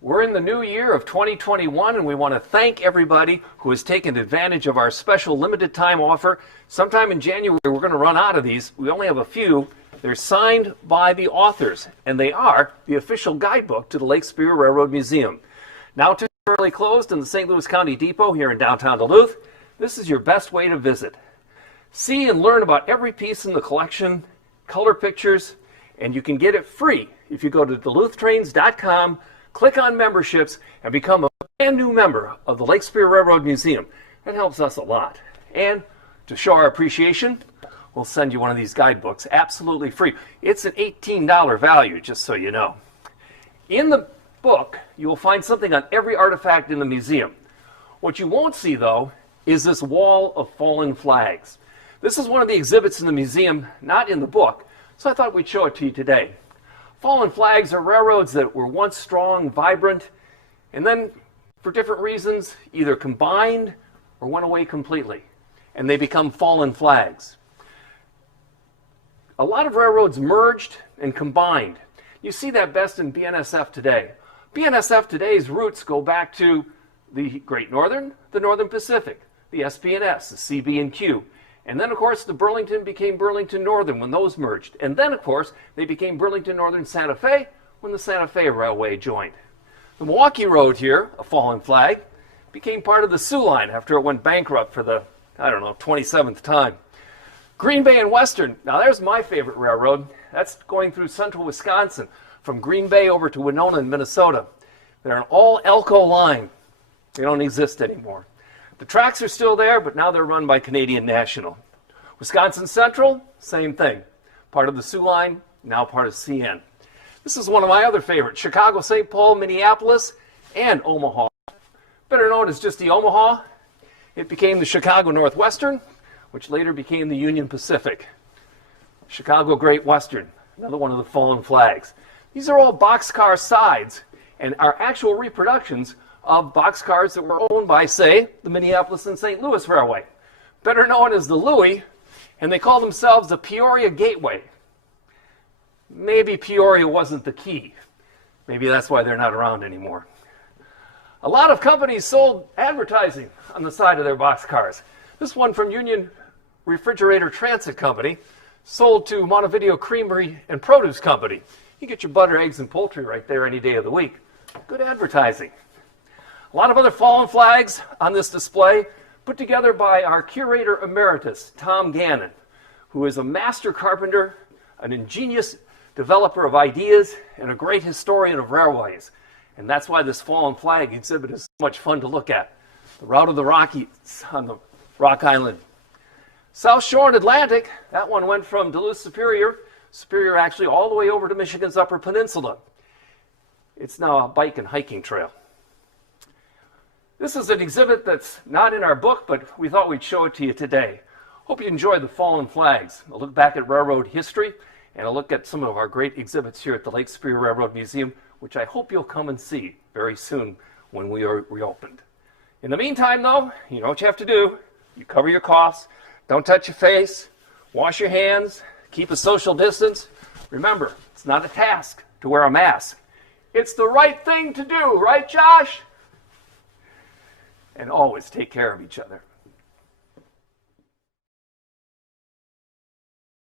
We're in the new year of 2021, and we want to thank everybody who has taken advantage of our special limited time offer. Sometime in January, we're going to run out of these. We only have a few. They're signed by the authors, and they are the official guidebook to the Lake Superior Railroad Museum. Now temporarily closed in the St. Louis County Depot here in downtown Duluth, this is your best way to visit. See and learn about every piece in the collection, color pictures, and you can get it free if you go to duluthtrains.com, click on memberships, and become a brand new member of the Lake Superior Railroad Museum. That helps us a lot. And to show our appreciation, we'll send you one of these guidebooks absolutely free. It's an $18 value, just so you know. In the book, you will find something on every artifact in the museum. What you won't see, though, is this wall of fallen flags. This is one of the exhibits in the museum, not in the book, so I thought we'd show it to you today. Fallen flags are railroads that were once strong, vibrant, and then, for different reasons, either combined or went away completely, and they become fallen flags. A lot of railroads merged and combined. You see that best in BNSF today. BNSF today's roots go back to the Great Northern, the Northern Pacific, the SP&S, the CB and Q. And then, of course, the Burlington became Burlington Northern when those merged. And then, of course, they became Burlington Northern Santa Fe when the Santa Fe Railway joined. The Milwaukee Road here, a fallen flag, became part of the Soo Line after it went bankrupt for the, 27th time. Green Bay and Western, now there's my favorite railroad. That's going through central Wisconsin, from Green Bay over to Winona in Minnesota. They're an all Elko line. They don't exist anymore. The tracks are still there, but now they're run by Canadian National. Wisconsin Central, same thing. Part of the Soo Line, now part of CN. This is one of my other favorites, Chicago, St. Paul, Minneapolis, and Omaha. Better known as just the Omaha. It became the Chicago Northwestern, which later became the Union Pacific. Chicago Great Western, another one of the fallen flags. These are all boxcar sides and are actual reproductions of boxcars that were owned by, say, the Minneapolis and St. Louis Railway, better known as the Louis, and they call themselves the Peoria Gateway. Maybe Peoria wasn't the key. Maybe that's why they're not around anymore. A lot of companies sold advertising on the side of their boxcars. This one from Union Refrigerator Transit Company sold to Montevideo Creamery and Produce Company. You get your butter, eggs, and poultry right there any day of the week. Good advertising. A lot of other fallen flags on this display, put together by our curator emeritus, Tom Gannon, who is a master carpenter, an ingenious developer of ideas, and a great historian of railways. And that's why this fallen flag exhibit is so much fun to look at. The Route of the Rockies on the Rock Island. South Shore and Atlantic, that one went from Duluth Superior actually all the way over to Michigan's Upper Peninsula. It's now a bike and hiking trail. This is an exhibit that's not in our book, but we thought we'd show it to you today. Hope you enjoyed the fallen flags. A look back at railroad history and a look at some of our great exhibits here at the Lake Superior Railroad Museum, which I hope you'll come and see very soon when we are reopened. In the meantime, though, you know what you have to do. You cover your coughs, don't touch your face, wash your hands, keep a social distance. Remember, it's not a task to wear a mask. It's the right thing to do, right, Josh? And always take care of each other.